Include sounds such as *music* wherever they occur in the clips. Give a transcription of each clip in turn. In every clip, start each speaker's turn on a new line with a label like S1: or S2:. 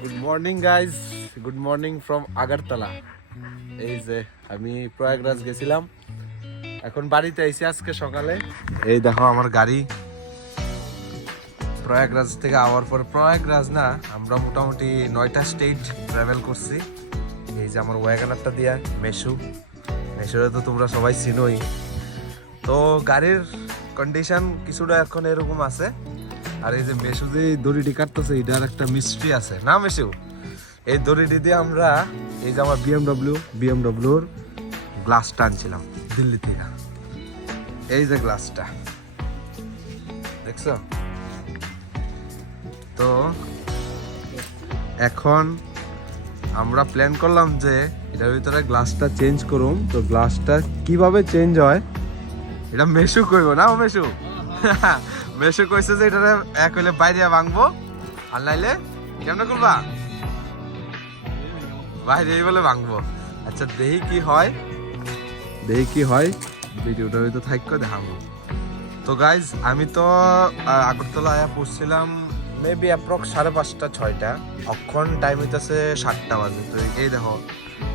S1: Good morning guys good morning from Agartala এই যে, আমি প্রয়াগরাজ গেছিলাম। এখন বাড়িতে আইছি আজকে সকালে। এই দেখো আমার গাড়ি। প্রয়াগরাজ থেকে আওয়ার পর, প্রয়াগরাজ না, আমরা মোটামুটি নয়টা স্টেট ট্রাভেল করছি। এই যে আমার ওয়াগানারটা দিয়া, মেশু। মেশুরে তো তোমরা সবাই চিনোই। তো গাড়ির কন্ডিশন কিছুটা এখন এরকম আছে। আর এই যে মেশু যে দড়িটি কাটতেছে, এটার একটা মিস্ট্রি আছে। না, মেশু? এই দড়িটি দিয়ে আমরা এই যে আমার বিএমডব্লিউ বিএমডব্লিউর গ্লাসটা আনছিলাম দিল্লি থেকে। এই যে গ্লাসটা দেখছ? তো এখন আমরা প্ল্যান করলাম যে এটার ভিতরে গ্লাসটা চেঞ্জ করুম। তো গ্লাসটা কীভাবে চেঞ্জ হয়? এটা মেশু করব না মেশু? মেশু কইছে যে এটা এক হইলে বাইরে ভাঙবো, আর নাইলে কেমনে করবা? বাইরে বলে ভাঙবো। আচ্ছা দেহি কি হয়। দেহি কি হয়। ভিডিওটা হয়তো থাকবে দেখাবো। তো গাইজ আমি তো আগরতলা আয়া পড়ছিলাম মেবি অ্যাপ্রক্স সাড়ে পাঁচটা, ছয়টা। অক্ষণ টাইম হইতেছে সাতটা বাজে। তো এই দেখো,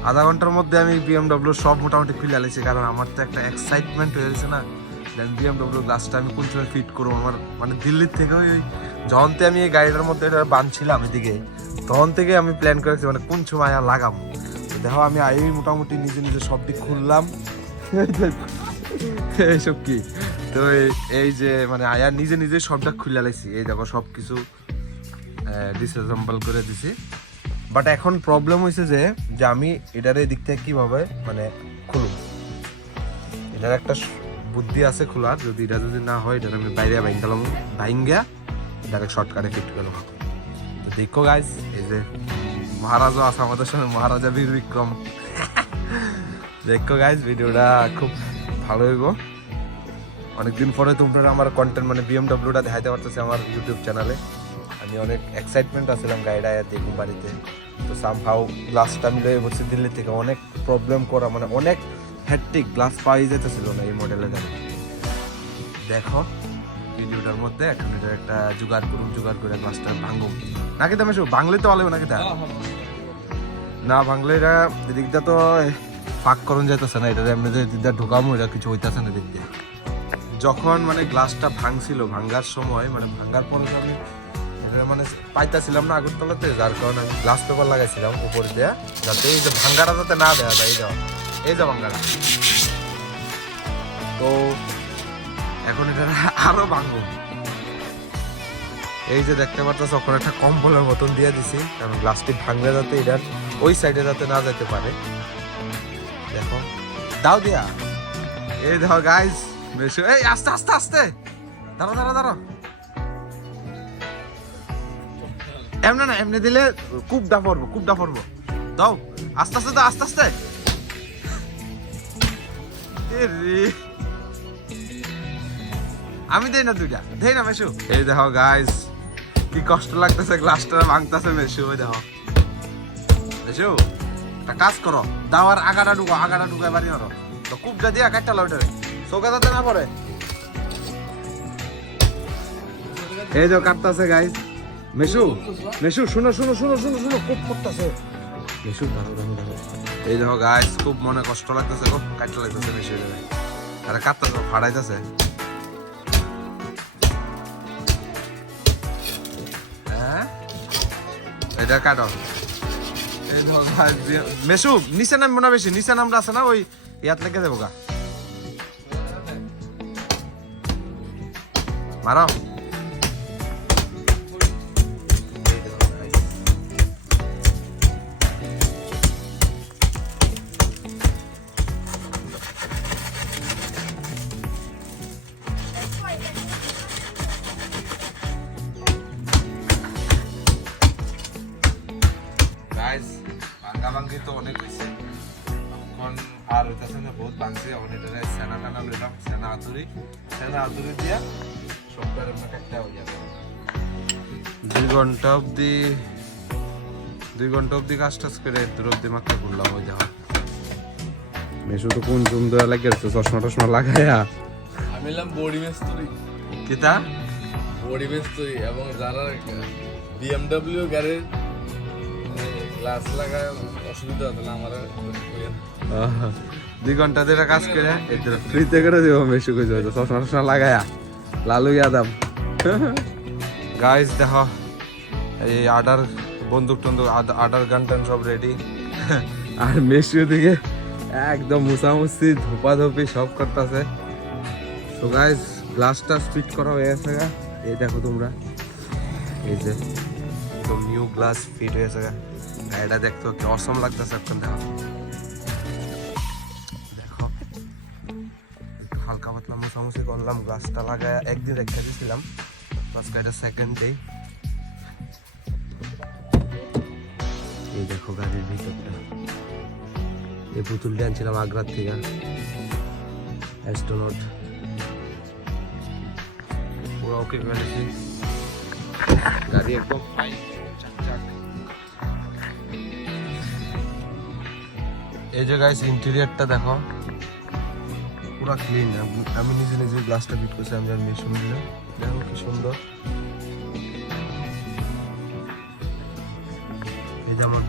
S1: আধা ঘণ্টার মধ্যে আমি বিএমডব্লিউ সব মোটামুটি খুলে আলেছি কারণ আমার তো একটা এক্সাইটমেন্ট হয়ে গেছে না। আমি বিএমডব্লিউ গ্লাসটা আমি কোন সময় ফিট করব আমার মানে দিল্লির থেকে ওই ওই যখন থেকে আমি এই গাড়িটার মধ্যে এটা বাঁধছিলাম এদিকে। তখন থেকে আমি প্ল্যান করেছি মানে কোন সময় আর লাগাবো। দেখো আমি আই মোটামুটি নিজে নিজে সব দিক খুললাম। *laughs* এইসব কি? তো এই- যে মানে আয়া নিজে নিজে সবটা খুলে লাইছি। এই দেখো সব কিছু ডিসএসেম্বল করে দিছি। বাট এখন প্রবলেম হয়েছে যে যে আমি এটার এই দিক থেকে কীভাবে মানে খুলুম এটার একটা বুদ্ধি আছে খোলার, যদি এটা যদি না হয়, এটা আমি বাইরে বাইন গেলাম বাইঙ্গা ডাইরেক্ট শর্টকাটে ফিট গেলাম তো দেখো গাইজ এই যে মহারাজও আছে আমাদের সঙ্গে মহারাজা বীর বিক্রম। দেখো গাইজ ভিডিওটা খুব ভালো হইব। অনেকদিন পরে তোমরা আমার কন্টেন্ট মানে বিএমডব্লিউটা দেখাইতে পারতেছে আমার ইউটিউব চ্যানেলে আমি অনেক এক্সাইটমেন্ট আছিলাম গাড়িটা দেখুন বাড়িতে। তো সামহাও গ্লাসটা আমি লয়ে বসছি দিল্লি থেকে অনেক প্রবলেম করা মানে অনেক হ্যাট্রিক গ্লাস পাওয়াই যেতেছিল না এই মডেলের গাড়ি দেখো ভিডিওটার মধ্যে এখন এটা একটা জোগাড় করুন জোগাড় করে গ্লাসটা ভাঙুম নাকি দামে শুধু বাংলে তো ভালো নাকি দা না ভাঙলে এটা এদিকটা তো পাক করুন যাইতেছে না এটা এমনি যে দিকটা ঢোকামো এটা কিছু হইতেছে না দিয়ে। যখন মানে গ্লাসটা ভাঙছিল ভাঙ্গার সময় মানে ভাঙ্গার পরে আমি মানে পাইতাছিলাম না আগরতলাতে যার কারণে আমি গ্লাস পেপার লাগাইছিলাম উপরে দেয়া যাতে এই যে ভাঙ্গাটা যাতে না দেওয়া যায় এই এই যে তো এখন এটা আরও ভাঙবো। এই যে দেখতে পারতেছ ওখানে একটা কম্বলের মতন দিয়ে দিছি, কারণ গ্লাসটি ভাঙলে যাতে এটার ওই সাইডে যাতে না যেতে পারে। দেখো। দাও দিয়া। এই দেখো গাইস বেশি এই, আস্তে আস্তে আস্তে। দাঁড়া দাঁড়া দাঁড়া এমনি না, এমনি দিলে কুপডা পড়ব কুপডা পড়ব দাও। আস্তে আস্তে দাও আস্তে আস্তে। আমি দেই না দুইটা, দেই না মেশু। এই দেখো গাইস কি কষ্ট লাগতেছে, গ্লাসটা ভাঙতেছে মেশু ওই দেখো। মেশু, একটা কাজ করো, দাওয়ার আগাটা ঢুকো, আগাটা ঢুকাই বাড়ি মারো তো কুপটা দিয়া কাটটা লইটারে চোখে যাতে না পড়ে। এই যে কাটতাছে গাইস মেশু মেশু, শুনো শুনো শুনো শুনো শুনো খুব করতেছে। এই দেখো গাইস খুব মনে কষ্ট লাগতেছে খুব কাটতে লাগতেছে মেশু আরে কাটতেছে ফাড়াইতেছে হ্যাঁ? এটা কাটো। মেশু নিচে নামবো না বেশি, নিচে নামটা আছে না, ওই ইয়াত লেগে দেবো গা। মারো ভাঙ্গি তো অনেক হয়েছে এখন আর হইতাছে না বহুত ভাঙছে এখন এটা সেনা টানা লইলাম সেনা আতুরি সেনা আতুরি দিয়া সবটার আমরা একটা হয়ে যাবে দুই ঘণ্টা অবধি দুই ঘণ্টা অবধি কাজ টাজ করে দূর অবধি মাত্র করলাম ওই যাওয়া মেশু তো কোন জুম দেওয়া লাগে চশমা টশমা লাগায়া।
S2: আমি এলাম বডি মিস্ত্রি
S1: কিতা?
S2: বডি মিস্ত্রি এবং যারা বিএমডব্লিউ গাড়ির গ্লাস লাগায়
S1: দুই ঘণ্টা ধরে কাজ করে এদের ফ্রিতে করে দেবো বেশি কিছু হয়তো চশমা টশমা লাগায়া। লালু ইয়াদাম গাইস দেখো, এই আডার বন্দুক টন্দুক, আড- আডার গান টান সব রেডি আর মেসিও দিকে একদম মুসামুসি ধোপাধপি সব করতেছে। তো গাইস গ্লাসটা ফিট করা হয়ে গেছে গা। এই দেখো তোমরা। এই যে, একদম নিউ গ্লাস ফিট হয়েছে গা। এটা দেখতে কি অসম লাগতেছে এখন দেখো। দেখো। হালকা পাতলা মোছামুছি করলাম, গাছটা লাগায় একদিন রেখে দিয়েছিলাম আজকে এটা সেকেন্ড ডে এই দেখো গাড়ির ভিতরটা। এই পুতুলটা আনছিলাম আগ্রার থেকে। অ্যাস্ট্রোনট পুরো ওকে ফেলেছি। গাড়ি একদম ফাইন এই যে গাইস ইন্টেরিয়রটা দেখো। পুরো ক্লিন আমি নিজে নিজে গ্লাসটা ফিট করছি, আমি আর মেশিন দিলাম দেখো কি সুন্দর। এই যে আমার